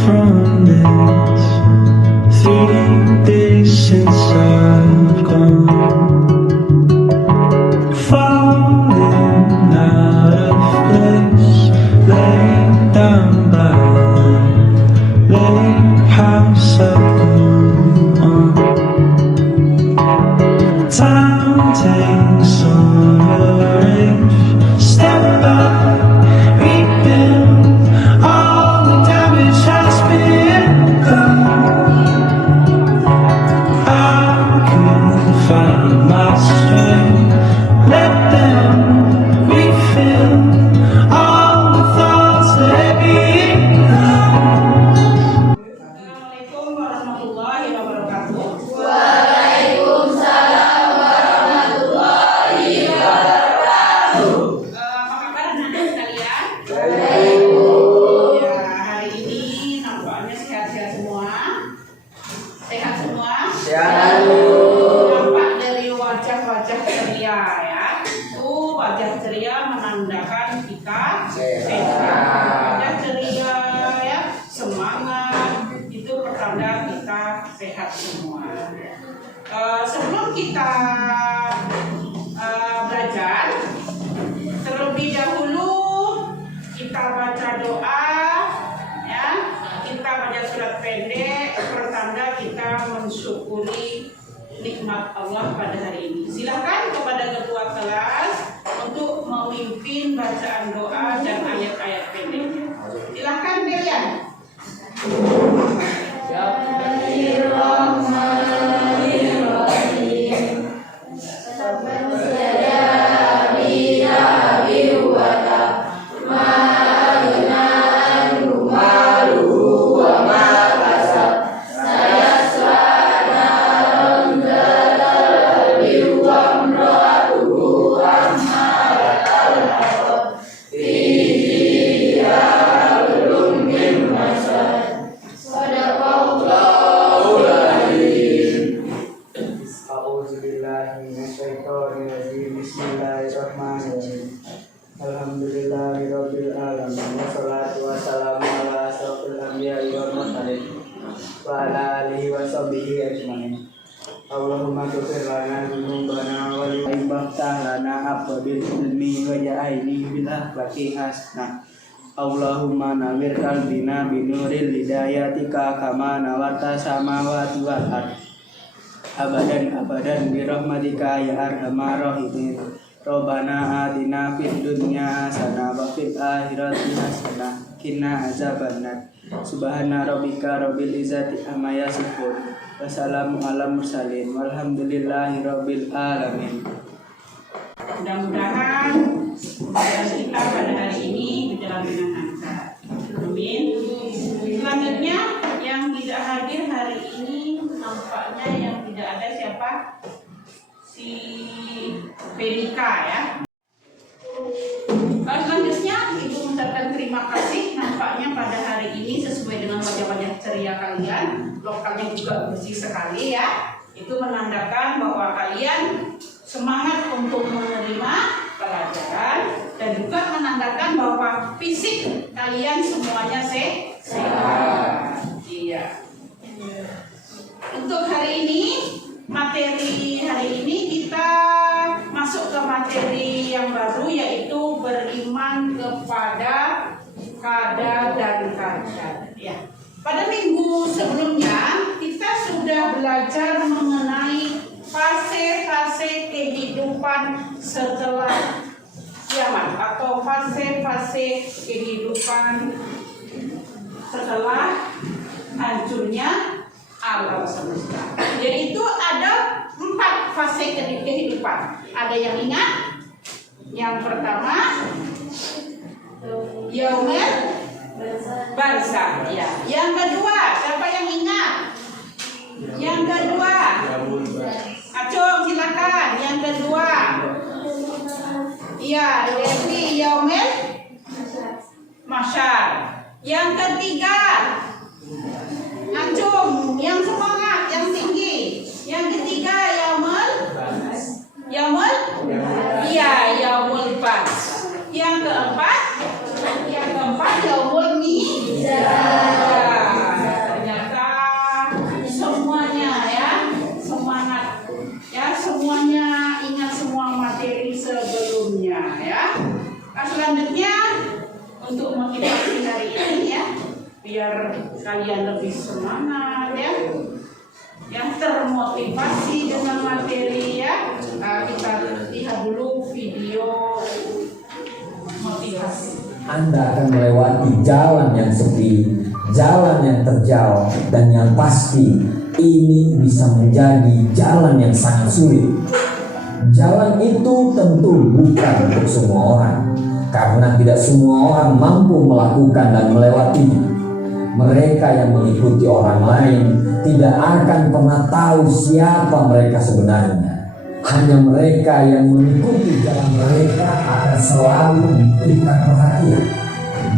From this 3 days since I've gone, falling out of place, laying down by the lake house I've known on. Time takes on a range, step back, rebuild. All the damage has been done. I couldn't find my strength. Let them refill all the thoughts that being done. Assalamualaikum warahmatullahi wabarakatuh. Waalaikumsalam warahmatullahi wabarakatuh. Apa kabar anak-anak sekalian? Baik. Ya, hari ini nampaknya sehat-sehat semua. Sehat semua? Sehat. Nampak dari wajah-wajah ceria ya. Itu wajah ceria menandakan kita sehat. Wajah ceria ya, semangat itu pertanda kita sehat semua. Sebelum kita belajar, terlebih dahulu kita baca doa ya, kita baca surat pendek pertanda kita mensyukuri nikmat Allah pada hari ini. Silakan kepada ketua kelas untuk memimpin bacaan doa dan ayat-ayat pendek. Silakan Delian. Bismillahirrahmanirrahim. Alhamdulillahirabbil alamin. Wassalatu wassalamu ala asyrofil anbiya'i wal mursalin wa ala alihi wa sahbihi ajmain. Allahumma ighfir lana dzunubana wa liwaftah lana abwabil ilmi wa ja'alni bil akhlaqi hasanah. Allahumma nawwir qalbina binuril hidayatika kama nawarta samawati wal ardh. Abadan bi rahmatika ya arhamar rahimin. Rabbana atina fid dunya hasanah wa fil akhirati hasanah qina azabannar. Subhana rabbika rabbil izzati amma yasifun. Wassalamu ala mursalin walhamdulillahi rabbil alamin. Mudah-mudahan pembelajaran kita pada hari ini berjalan dengan lancar. Amin. Selanjutnya yang tidak hadir hari ini nampaknya yang tidak ada siapa? Si Pedika ya. Selanjutnya Ibu mengucapkan terima kasih. Nampaknya pada hari ini sesuai dengan wajah-wajah ceria kalian, lokalnya juga bersih sekali ya. Itu menandakan bahwa kalian semangat untuk menerima pelajaran dan juga menandakan bahwa fisik kalian semuanya sehat. Iya. Untuk hari ini, materi hari ini kita masuk ke materi yang baru, yaitu beriman kepada qada dan qadar. Ya. Pada minggu sebelumnya kita sudah belajar mengenai fase-fase kehidupan setelah kiamat atau fase-fase kehidupan setelah hancurnya alam semesta. Yaitu ada 4 fase kehidupan. Ada yang ingat? Yang pertama, yaumul barzakh. Ya. Yang kedua, siapa yang ingat? Yang kedua, Acung silakan. Yang kedua, ya, Devi, yaumul mahsyar. Yang ketiga, Acung, yang semangat, yang tinggi. Yang ketiga yaumul fas. Yang keempat yaumul mizan. Ternyata semuanya ya semangat ya, semuanya ingat semua materi sebelumnya ya. Selanjutnya untuk motivasi hari ini ya, biar kalian lebih semangat ya, yang termotivasi dengan materi ya. Kita lihat dulu video motivasi. Anda akan melewati jalan yang sepi, jalan yang terjal, dan yang pasti ini bisa menjadi jalan yang sangat sulit. Jalan itu tentu bukan untuk semua orang, karena tidak semua orang mampu melakukan dan melewatinya. Mereka yang mengikuti orang lain tidak akan pernah tahu siapa mereka sebenarnya. Hanya mereka yang mengikuti jalan mereka akan selalu diberikan perhatian,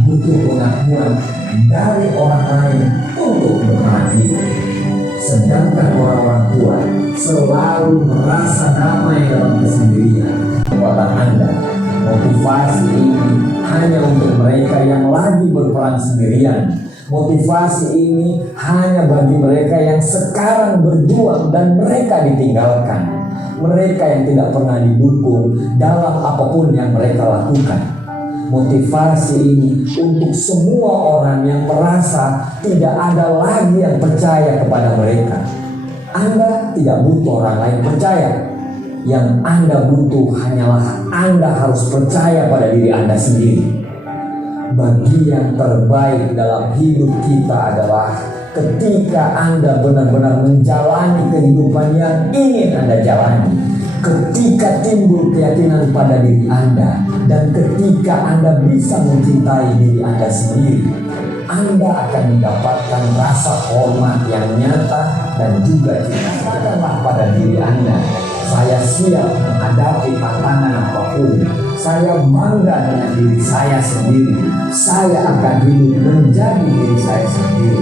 butuh pengakuan dari orang lain untuk berhati. Sedangkan orang-orang tua selalu merasa damai dalam kesendirian. Kekuatan Anda, motivasi ini hanya untuk mereka yang lagi berperang sendirian. Motivasi ini hanya bagi mereka yang sekarang berjuang dan mereka ditinggalkan. Mereka yang tidak pernah didukung dalam apapun yang mereka lakukan. Motivasi ini untuk semua orang yang merasa tidak ada lagi yang percaya kepada mereka. Anda tidak butuh orang lain percaya. Yang Anda butuh hanyalah Anda harus percaya pada diri Anda sendiri. Bagian terbaik dalam hidup kita adalah ketika Anda benar-benar menjalani kehidupan yang ingin Anda jalani. Ketika timbul keyakinan pada diri Anda, dan ketika Anda bisa mencintai diri Anda sendiri, Anda akan mendapatkan rasa hormat yang nyata dan juga cinta. Katakanlah pada diri Anda, saya siap menghadapi tantangan apapun. Saya bangga dengan diri saya sendiri. Saya akan hidup menjadi diri saya sendiri.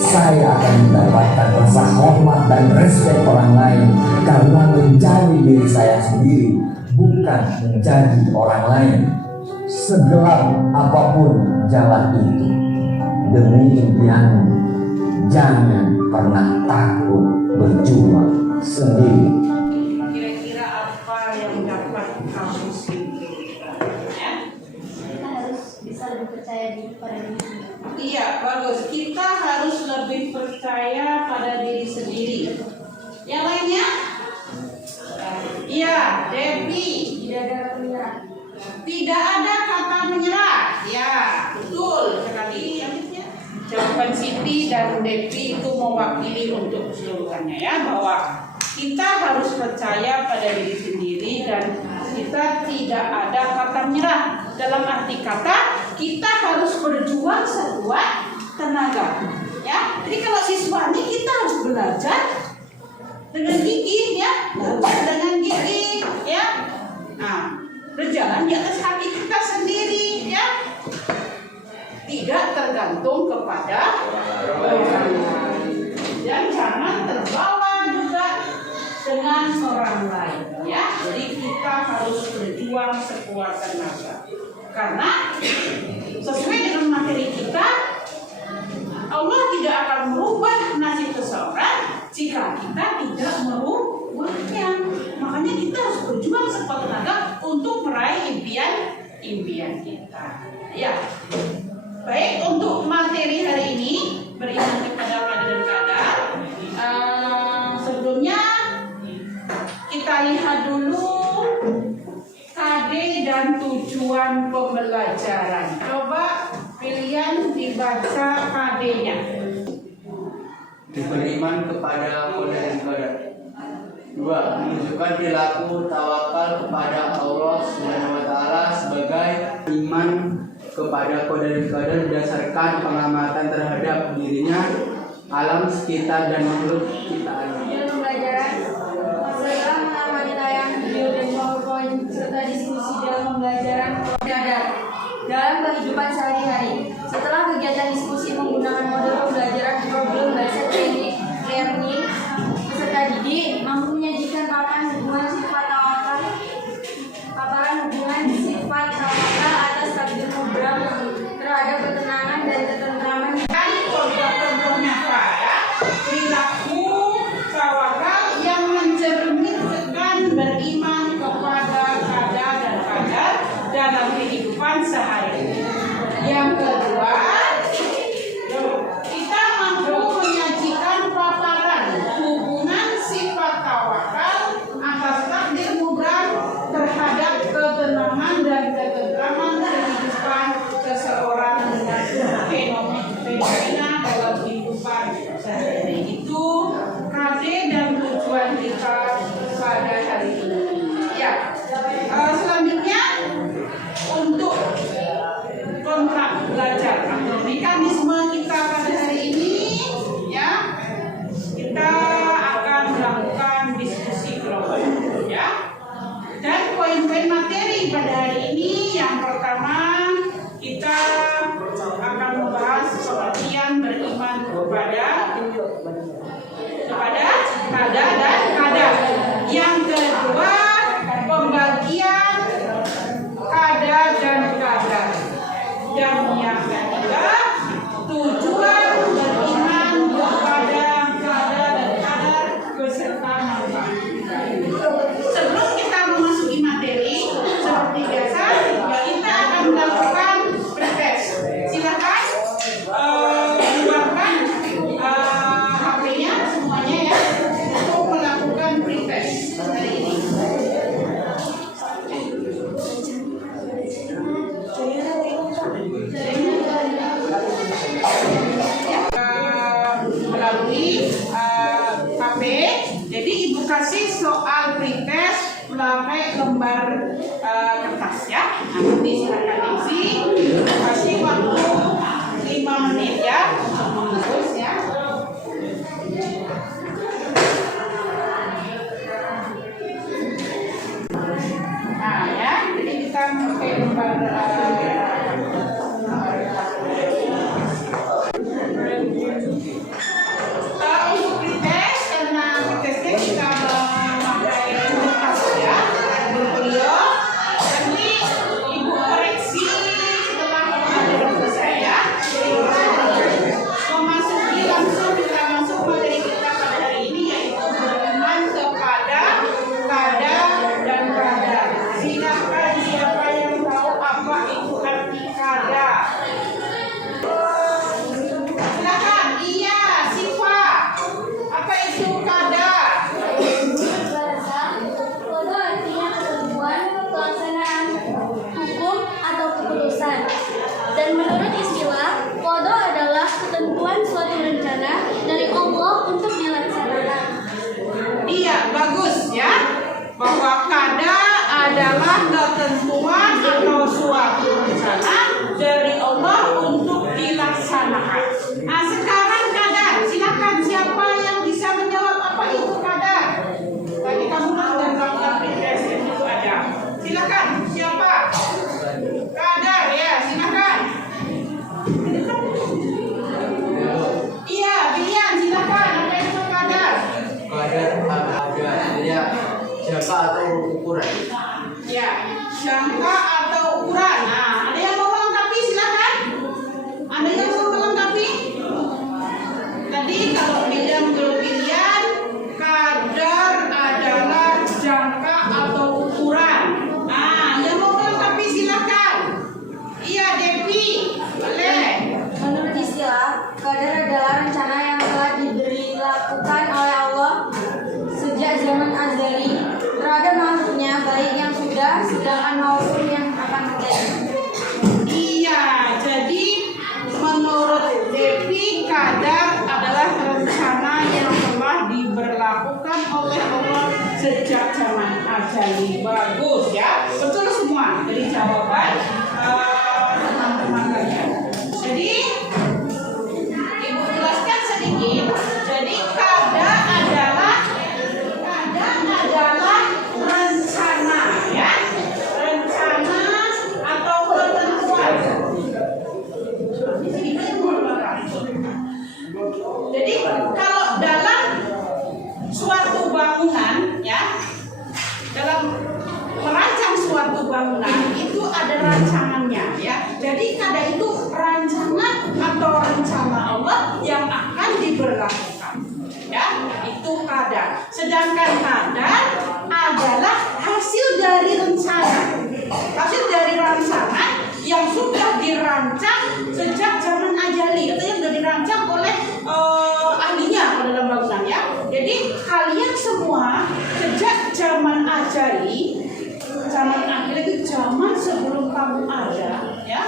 Saya akan mendapatkan rasa hormat dan respek orang lain karena menjadi diri saya sendiri, bukan menjadi orang lain. Segelap apapun jalan itu, demi impianmu, jangan pernah takut berjuang sendiri. Kira-kira apa yang dapat kamu simpulkan ya? Kita harus bisa lebih percaya diri pada diri sendiri. Iya, bagus. Kita harus lebih percaya pada diri sendiri. Yang lainnya? Iya, Devi. Tidak ada penyerah. Tidak ada kata menyerah. Ya, betul sekali. Jawaban Siti dan Devi itu mewakili untuk keseluruhannya ya, bahwa kita harus percaya pada diri sendiri dan kita tidak ada kata menyerah. Dalam arti kata, kita harus berjuang sekuat tenaga. Ya, jadi kalau siswa ini kita harus belajar dengan gigih ya, belajar dengan gigih ya. Nah, berjalan di atas kaki kita sendiri ya. Tidak tergantung kepada orang lain. Dan jangan terbawa juga dengan orang lain ya. Jadi kita harus berjuang sekuat tenaga. Karena sesuai dengan materi kita, Allah tidak akan merubah nasib seseorang jika kita tidak merubahnya. Makanya kita harus berjuang sekuat tenaga untuk meraih impian kita. Ya. Baik, untuk materi hari ini beriman kepada Allah dan Qadar. Sebelumnya kita lihat dulu KD dan tujuan pembelajaran. Coba pilihan dibaca KD-nya. Beriman kepada Allah dan Qadar. 2. Menunjukkan perilaku tawakal kepada Allah SWT sebagai iman kepada qada dan qadar berdasarkan pengamatan terhadap dirinya, alam sekitar dan makhluk ciptaan. Pembelajaran setelah mengamati tayangan video dan PowerPoint serta diskusi dalam pembelajaran dalam kehidupan sehari-hari. Setelah kegiatan diskusi menggunakan model pembelajaran problem by set fenomena dalam kehidupan sehari-hari. Itu KD dan tujuan kita pada hari ini. Ya, selanjutnya untuk kontrak belajar atau mekanisme kita pada hari ini, ya, kita akan melakukan diskusi kelompok, ya. Dan poin-poin materi pada hari ini, yang pertama kita akan membahas pengertian beriman kepada kada dan kadar. Yang kedua, pembagian kada dan kadar. Dan yang ketiga, tujuan beriman kepada kada dan kadar beserta manfaat. Sebelum kita memasuki materi, seperti biasa, kita akan melakukan pretest. Silakan keluarkan HP-nya semuanya ya untuk melakukan pretest hari ini. Melalui HP, jadi ibu kasih soal pretest melalui lembar kertas ya. Nanti silakan isi. Kasih waktu 5 menit ya untuk mengurus ya. Nah ya, jadi kita pakai lembar untuk pretest, karena pretestnya kita memakai kertas ya, berfolio. Nanti ibu koreksi setelah pembelajaran selesai ya. Memasuki langsung kita masuk materi kita pada hari ini, yaitu beriman kepada kada dan kadar. Silakan siapa yang tahu apa itu arti kada? Silakan. Iya, Siva. Apa itu kada? Kodo artinya ketentuan, pelaksanaan hukum atau keputusan. Dan menurut istilah, kodo adalah ketentuan suatu rencana dari Allah untuk dilaksanakan. Iya, bagus ya. Bahwa kada adalah ketentuan atau suatu rencana dari Allah untuk dilaksanakan. Nah, sekarang kadar. Silakan siapa yang bisa menjawab apa itu kadar? Tadi kamu sudah melakukan pretest itu ada. Silakan siapa? Kadar ya, silakan. Iya, Bilian silakan. Apa itu kadar? Kadar ada ya jangka atau ukuran. Ya, jangka atau ukuran. Nah, ada yang mau melengkapi silakan. Ada yang mau melengkapi? Tadi kalau bidang pilihan, kadar adalah jangka atau ukuran. Nah, yang mau melengkapi silakan. Iya, Devi, boleh. Menurut istilah, kadar adalah rencana yang telah dilakukan oleh Allah sejak zaman azali terhadap makhluknya, baik yang sudah, sedang maupun yang akan terjadi. Iya, jadi menurut Devi, kadar adalah rencana yang telah diberlakukan oleh Allah sejak zaman azali. Bagus ya, betul semua dari jawaban teman-teman kalian. Jadi ibu jelaskan sedikit. Jadi kada adalah rencana ya, rencana atau ketentuan. Jadi kalau dalam suatu bangunan ya, dalam merancang suatu bangunan itu ada rancangannya ya. Jadi kada itu rancangan atau rencana Allah yang akan diberlakukan ya, itu kada. Sedangkan kadar adalah hasil dari rencana, hasil dari rancangan yang sudah dirancang sejak zaman azali, atau yang sudah dirancang oleh ahlinya pada dalam bangunan ya. Jadi kalian semua sejak zaman azali, zaman akhir itu zaman sebelum kamu ada ya,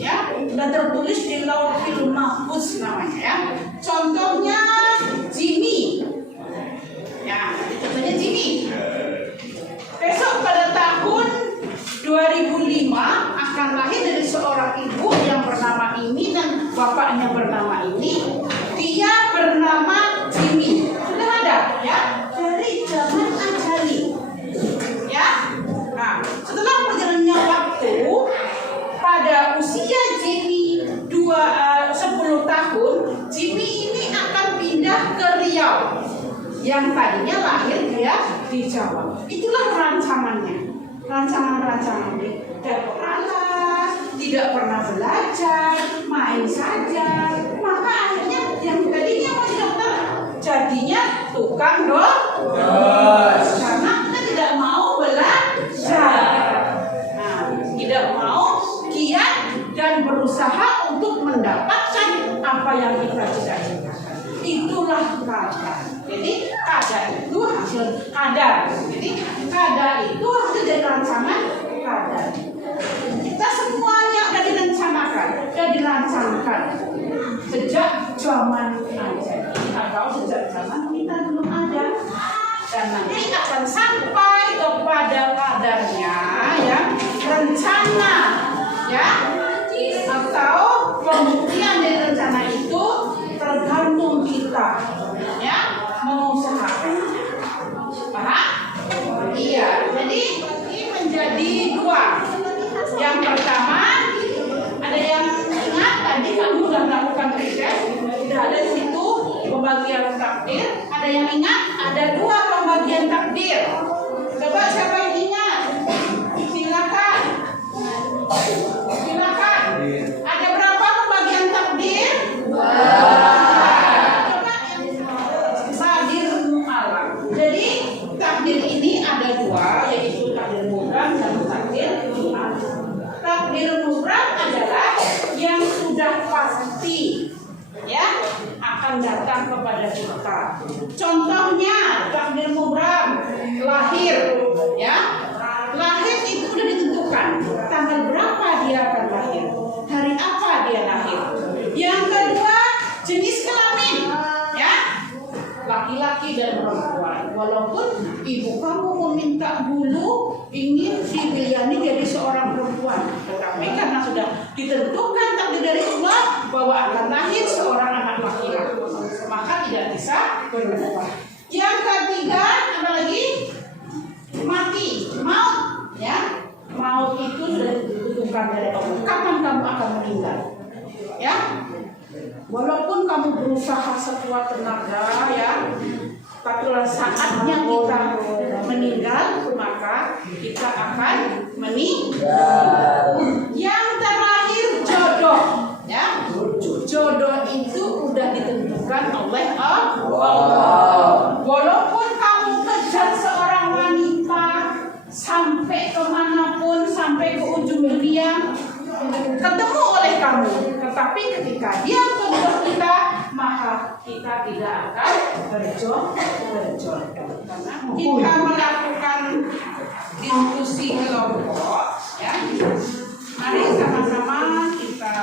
ya, dan tertulis di Lauhul Mahfuz mahfuz namanya ya. Contohnya Jimmy. Ya, contohnya Jimmy. Besok pada tahun 2005 akan lahir dari seorang ibu yang bernama ini dan bapaknya bernama ini. Dia bernama Jimmy. Sudah ada ya dari zaman ajali. Ya. Nah, setelah berjalannya waktu, pada usia Jimmy 10 tahun, Jimmy ini akan pindah ke Riau. Yang tadinya lahir dia di Jawa. Itulah rancangannya. Rancangan-rancangannya. Tidak pernah, tidak pernah belajar, main saja. Maka akhirnya yang tadinya mau jadi dokter, jadinya tukang dokter. Karena kita tidak mau belajar. Nah, tidak mau giat dan berusaha untuk mendapatkan apa yang kita cita-citakan. Itulah kadar. Jadi kadar itu hasil kadar. Jadi kadar itu hasil dari rancangan kadar. Kita semuanya sudah direncanakan, sudah dirancangkan sejak zaman ajal atau sejak zaman kita belum ada. Dan nanti akan sampai kepada kadarnya ya, rencana ya, atau pembuktian dari rencana itu tergantung kita ya, mengusahakan. Paham? Iya, jadi ini menjadi dua. Yang pertama, ada yang ingat tadi kamu sudah melakukan riset, sudah ada di situ pembagian takdir. Ada yang ingat? Ada dua pembagian takdir. Coba siapa yang ingat? Silakan. Silakan. Ada berapa pembagian takdir? Coba takdir mu'alaq. Jadi takdir ini ada dua, yaitu takdir mubram dan takdir mu'alaq. Takdir mubram adalah yang sudah pasti ya akan datang kepada kita. Contohnya takdir mubram, lahir ya. Lahir itu sudah ditentukan. Tanggal berapa dia akan lahir? Hari apa dia lahir? Yang kedua, jenis kelamin ya. Laki-laki dan perempuan. Walaupun ibu kamu meminta dulu ingin si Biliani jadi seorang perempuan, tetapi karena sudah ditentukan takdir dari Allah bahwa akan lahir seorang anak laki-laki, maka tidak bisa berubah. Yang ketiga, apa lagi? Mati, maut ya. Maut itu sudah ditentukan dari Allah. Kapan kamu akan meninggal? Ya. Walaupun kamu berusaha sekuat tenaga ya, tapi saatnya kita meninggal, maka kita akan meninggal. Yang terakhir jodoh ya. Jodoh itu sudah ditentukan oleh Allah. Walaupun kamu kejar seorang wanita sampai kemanapun, sampai ke ujung dunia, ketemu oleh kamu, tetapi ketika dia menjodoh kita, maka kita tidak akan berjodoh karena kita melakukan diskusi kelompok ya. Mari sama-sama kita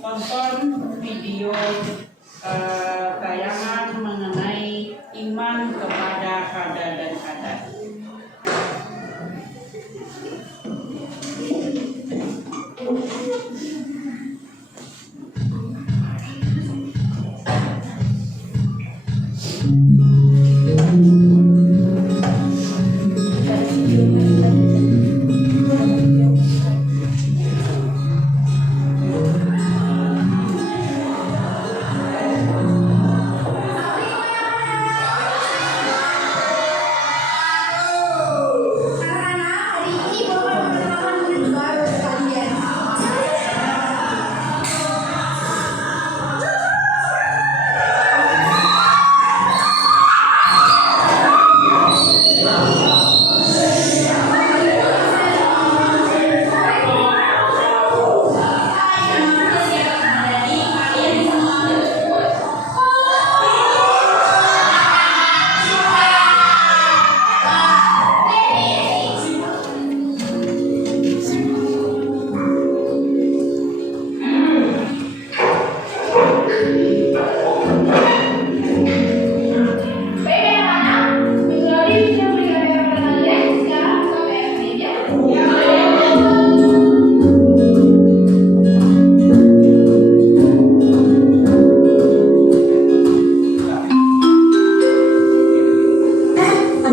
tonton video tayangan mengenai iman kepada qada dan qadar. Ada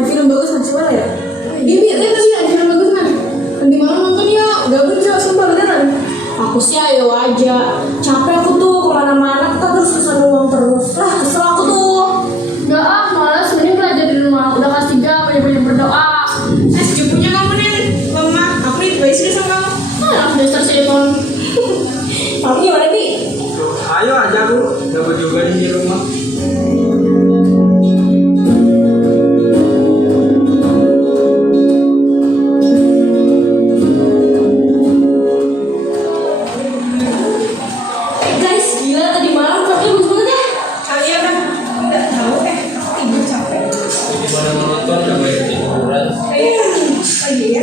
film bagus macam mana ya? Ini tadi ada film bagus kan? Di mana nonton ya? Gabung jauh sumpah beneran. Aku sih ayo aja. Capek aku tuh kemana-mana kita terus kesan uang terus. Kesel aku tuh. Udah malas mending belajar di rumah. Udah kelas 3 banyak-banyak berdoa. Sepupunya kamu nih lemah. Aku nih baik sih sama kamu. Malah dasar silikon. Kamu gimana Bi? Ayo aja aku, dapat juga di rumah. Guys, gila tadi malam katanya bagus banget ya. Kalian kan nggak tahu aku tidur capek. Gimana menonton coba ya tiduran. Iya.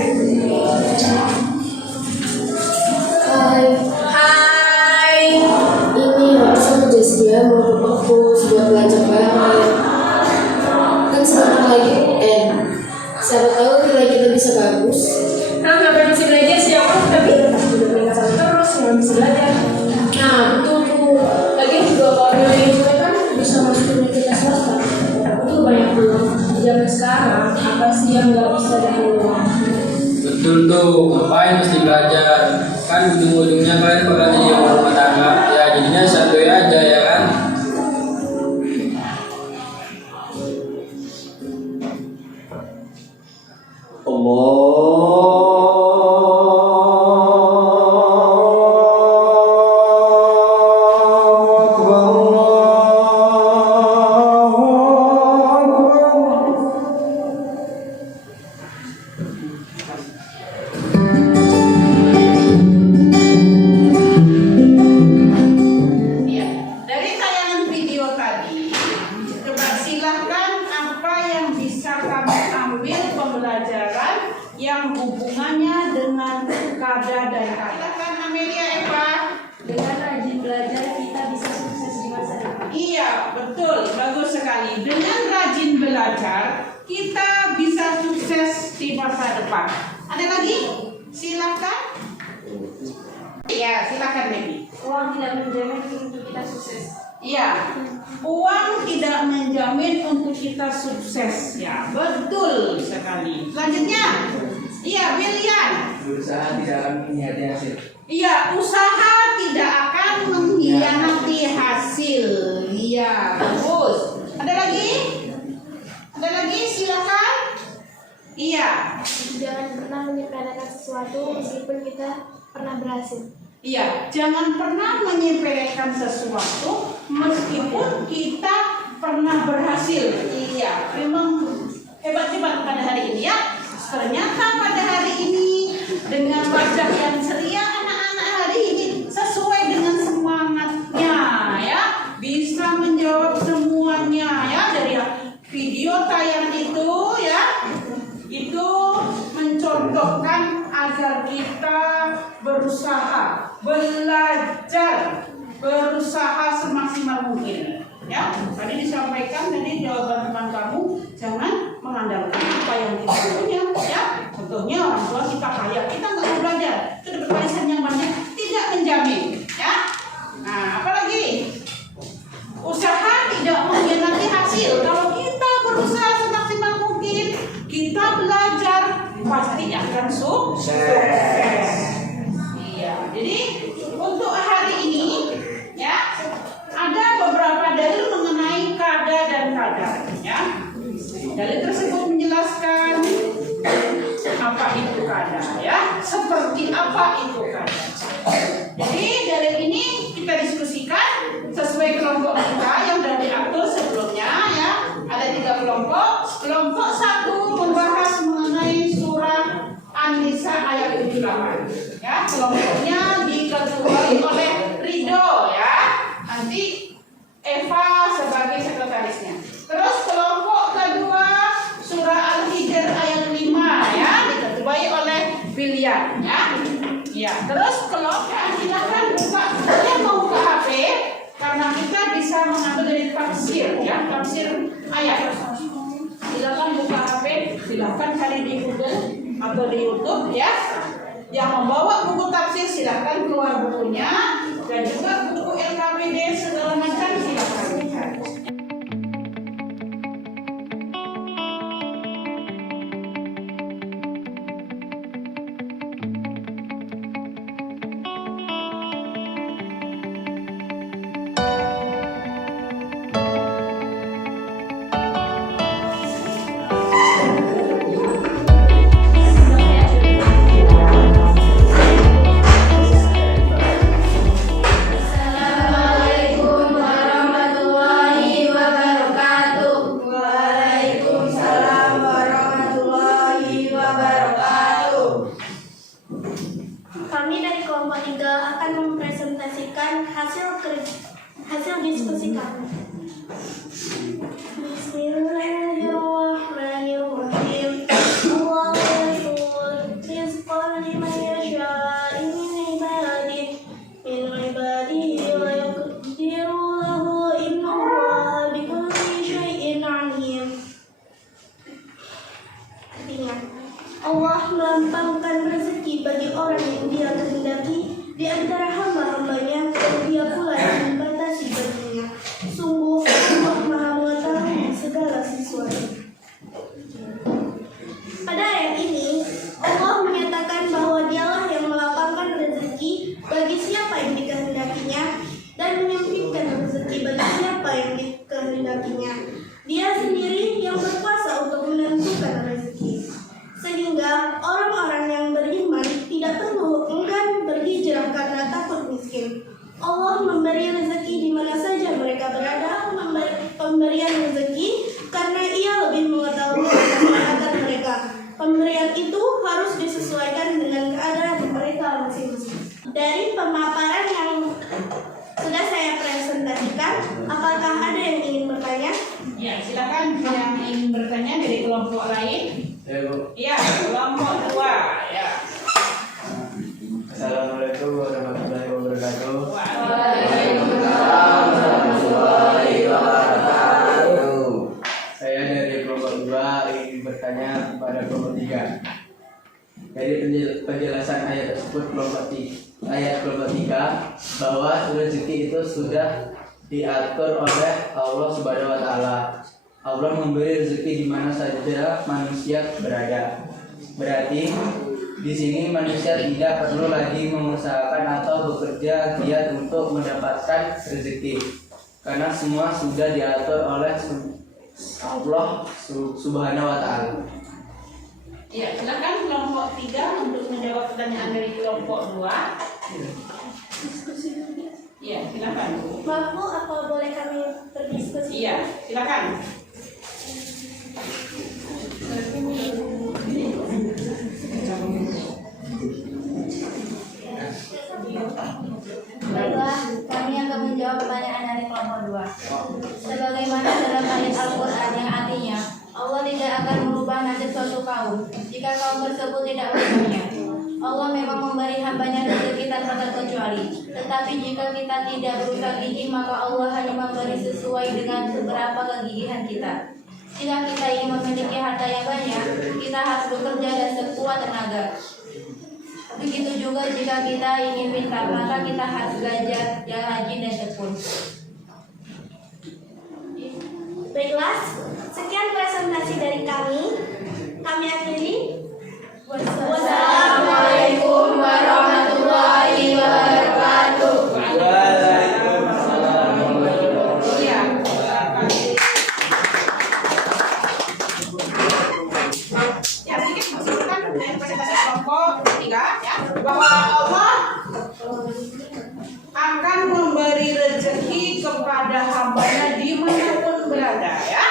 Hai. Ini aku sama Jaskia mau fokus buat belajar bareng. Kan sebentar lagi siapa tahu nilai kita bisa bagus. Kalau nggak masih belajar siapa? Tapi udah peringatan terus nggak bisa belajar. Nah betul tuh. Lagi juga kalau nilai gue kan bisa masuk universitas swasta. Itu banyak belum. Zaman sekarang apa sih yang nggak bisa dilakukan? Betul tuh, ngapain mesti belajar? Kan ujung-ujungnya kalian bakal jadi yang rumah tangga. Ya jadinya santuy aja ya kan? Ya, dari tayangan video tadi, coba silahkan apa yang bisa kamu ambil pembelajaran yang hubungannya dengan kada dan kata. Silahkan Amelia Eva. Dengan rajin belajar kita bisa sukses di masa depan. Iya, betul, bagus sekali. Dengan rajin belajar, kita bisa sukses di masa depan. Ada lagi? Silahkan. Ya, silahkan Debbie. Uang tidak menjamin untuk kita sukses. Iya, uang tidak menjamin untuk kita sukses. Ya, betul sekali. Selanjutnya, iya, William. Berusaha tidak akan mengkhianati hasil. Iya, usaha tidak akan mengkhianati hasil. Iya, bagus. Ada lagi? Ada lagi? Silakan. Iya. Jangan pernah menyepelekan sesuatu meskipun kita pernah berhasil. Iya, jangan pernah menyepelekan sesuatu meskipun kita pernah berhasil. Iya, memang hebat-hebat pada hari ini ya. Ternyata pada hari ini dengan wajah yang ceria anak-anak hari ini sesuai dengan semangatnya ya, bisa menjawab semuanya ya. Dari video tayang itu ya, itu mencontohkan agar kita berusaha, belajar, berusaha semaksimal mungkin. Ya, tadi disampaikan tadi jawaban teman kamu, jangan mengandalkan apa yang kita punya. Ya, contohnya orang tua kita kaya, kita nggak mau belajar, itu dapat warisan yang banyak, tidak menjamin. Ya, nah apalagi usaha tidak mengkhianati hasil. Kalau kita berusaha semaksimal mungkin, kita belajar pasti akan sukses. Iya, jadi untuk hari ini ya ada beberapa dalil mengenai kada dan kadar ya. Dalil tersebut menjelaskan apa itu kada ya, seperti apa itu kada. Jadi dalil ini kita diskusikan sesuai kelompok kita yang sudah diatur sebelumnya ya. Ada 3 kelompok. Kelompok 1 membahas mengenai surah An-Nisa ayat 78 ya. Kelompoknya diketuai oleh Ridho ya. Nanti Eva sebagai sekretarisnya. Terus kelompok kedua surah Al-Hijr ayat 5 ya, diketuai oleh William ya. Ya, terus kelompok silakan buka. Saya mau buka HP karena kita bisa mengambil dari tafsir, ya, tafsir ayat. Silakan buka HP, silakan cari di Google atau di YouTube, ya. Yang membawa buku tafsir silakan keluar bukunya, dan juga buku LKPD segala macam silakan dicari. Assalamualaikum warahmatullahi wabarakatuh. Waalaikumsalam warahmatullahi wabarakatuh. Kami dari kelompok 3 akan mempresentasikan hasil diskusi kami. Bismillahirrahmanirrahim. Allahu yaqul rizqan liman yasha'u min ibadihi wa yaqdiru lahu innallaha bikulli syai'in alim. Artinya, Allah melapangkan rezeki bagi orang yang Dia kehendaki di antara hamba-hambanya, dan Dia pula yang membatasi baginya. Sungguh Allah Maha mengetahui segala sesuatu. Pada ayat ini, Allah menyatakan bahwa Dialah yang melapangkan rezeki bagi siapa yang dikehendakinya dan menyempitkan rezeki bagi siapa yang dikehendakinya. Dia sendiri yang berkuasa untuk menentukan rezeki. Sehingga orang-orang yang beriman tidak perlu enggan berhijrah karena takut miskin. Allah memberi rezeki di mana saja mereka berada, memberi pemberian rezeki karena Ia lebih mengetahui keadaan mereka. Pemberian itu harus disesuaikan dengan keadaan mereka masing-masing. Dari pemaparan yang sudah saya presentasikan, apakah ada yang ingin bertanya? Ya, silakan yang ingin bertanya dari kelompok lain. Ya, kelompok 2, ya. Assalamualaikum warahmatullahi wabarakatuh. Waalaikumsalam warahmatullahi wabarakatuh. Saya dari kelompok 2 ingin bertanya kepada kelompok 3. Dari penjelasan ayat tersebut ayat kelompok 3 bahwa rezeki itu sudah diatur oleh Allah Subhanahu wa taala. Allah memberi rezeki di mana saja manusia berada. Berarti di sini manusia tidak perlu lagi mengusahakan atau bekerja giat untuk mendapatkan rezeki, karena semua sudah diatur oleh Allah Subhanahu wa taala. Ya, silakan kelompok 3 untuk menjawab pertanyaan dari kelompok 2. Ya, silakan. Maaf Bu, apa boleh kami berdiskusi? Iya, silakan. Baiklah, kami akan menjawab pertanyaan dari kelompok 2. Sebagaimana dalam ayat Al-Quran yang artinya, Allah tidak akan merubah nasib suatu kaum jika kaum tersebut tidak merubahnya. Allah memang memberi hambanya rezeki tanpa terkecuali. Tetapi jika kita tidak berusaha gigih, maka Allah hanya memberi sesuai dengan seberapa kegigihan kita. Jika kita ingin memiliki harta yang banyak, kita harus bekerja dan sekuat tenaga. Begitu juga jika kita ingin pintar, maka kita harus belajar yang rajin dan tekun. Baiklah, sekian presentasi dari kami. Kami akhiri. Wassalamualaikum warahmatullahi wabarakatuh. Iya. Ya, sedikit masukan dari presentasi kelompok 3 ya, bahwa Allah akan memberi rezeki kepada hambanya dimanapun berada, ya,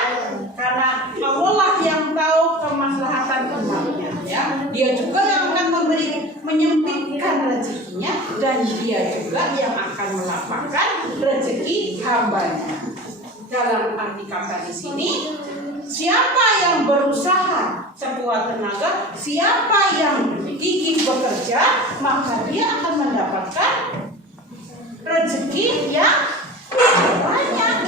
karena Allah lah yang tahu kemaslahatan umatnya, ya. Dia juga yang akan menyempitkan rezekinya, dan Dia juga yang akan melapangkan rezeki hambanya. Dalam arti kata di sini, siapa yang berusaha sekuat tenaga, siapa yang gigih bekerja, maka dia akan mendapatkan rezeki yang banyak.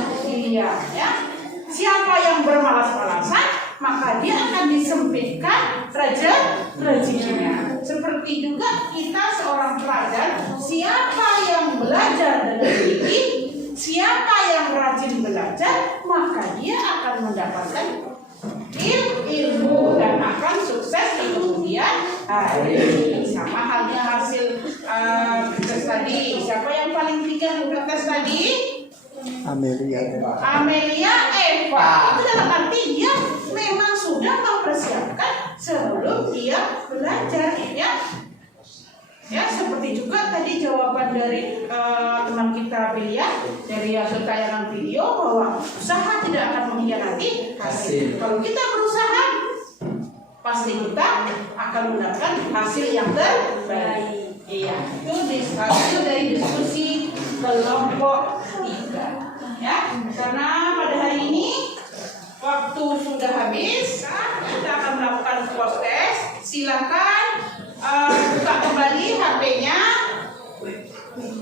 disempitkan rezekinya. Seperti juga kita seorang pelajar, siapa yang belajar dengan gigih, siapa yang rajin belajar, maka dia akan mendapatkan ilmu dan akan sukses di kemudian hari. Sama halnya hasil tes tadi. Siapa yang paling tinggi tes tadi? Amelia Eva. Itu dalam arti dia memang sudah mempersiapkan sebelum dia belajar, ya. Ya, seperti juga tadi jawaban dari teman kita Bilia dari hasil tayangan video bahwa usaha tidak akan mengkhianati hasil. Kalau kita berusaha, pasti kita akan mendapatkan hasil yang terbaik. Iya, itu hasil dari diskusi kelompok 3. Ya, karena pada hari ini waktu sudah habis, kita akan melakukan post test. Silakan buka kembali HP-nya,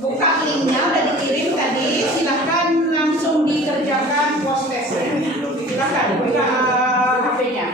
buka linknya udah dikirim tadi. Silakan langsung dikerjakan post testnya. Silakan buka HP-nya.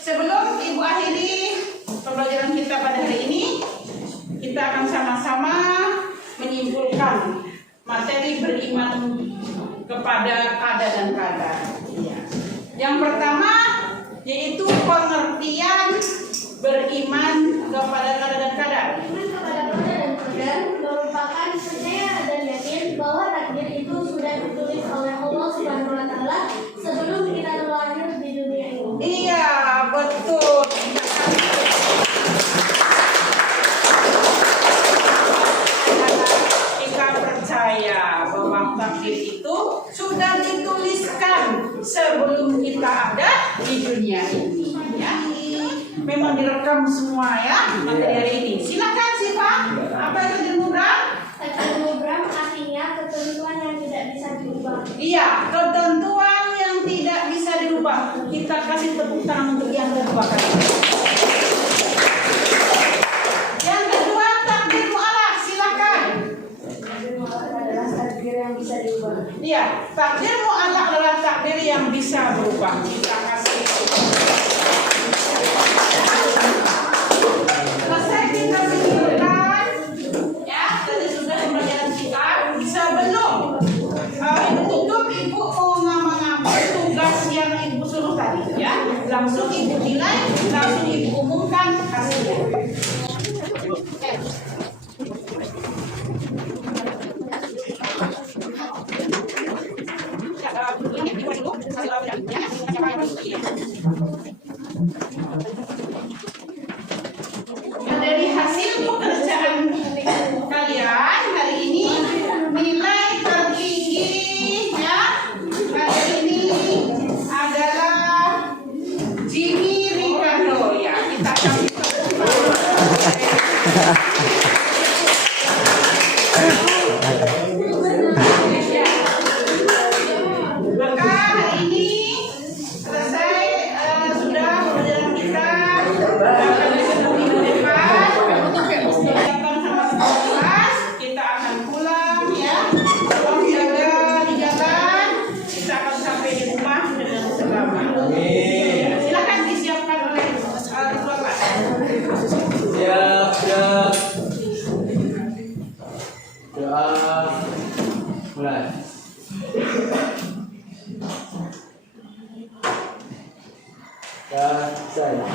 Sebelum Ibu akhiri pembelajaran kita pada hari ini, kita akan sama-sama menyimpulkan materi beriman kepada kada dan kada. Yang pertama yaitu pengertian beriman kepada kada dan kada. Iman kepada kada dan kada merupakan percaya dan yakin bahwa takdir itu sudah ditulis oleh Allah Subhanahu wa Ta'ala sebelum kita terlahir di dunia ini. Iya, betul. Kita percaya bahwa takdir itu sudah dituliskan sebelum kita ada di dunia ini. Ya. Memang direkam semua ya materi hari ini. Silakan Siva. Apa itu Mubram? Mubram artinya ketentuan yang tidak bisa diubah. Iya, ketentuan yang tidak bisa dirubah. Kita kasih tepuk tangan untuk yang kedua kali. Takdirmu adalah takdir yang bisa berubah. Kita kasih. Selesai kita pikirkan, ya, tadi sudah pembelajaran kita. Sebelum tutup, ibu mau mengambil tugas yang ibu suruh tadi, ya. Langsung ibu nilai, langsung ibu umumkan hasilnya. Dari hasil pekerjaan kalian hari ini, nilai tertinggi ya hari ini adalah Jimmy Ricardo, ya. Kita kasih maka hari ini selesai sudah pembelajaran kita. Akan disebut minggu depan. Siapkan sama kelas, kita akan pulang ya. Tolong jaga di jalan. Kita akan sampai di rumah dengan selamat. Silakan disiapkan oleh ketua kelas. Siap, siap. Doa mulai. Dan saya.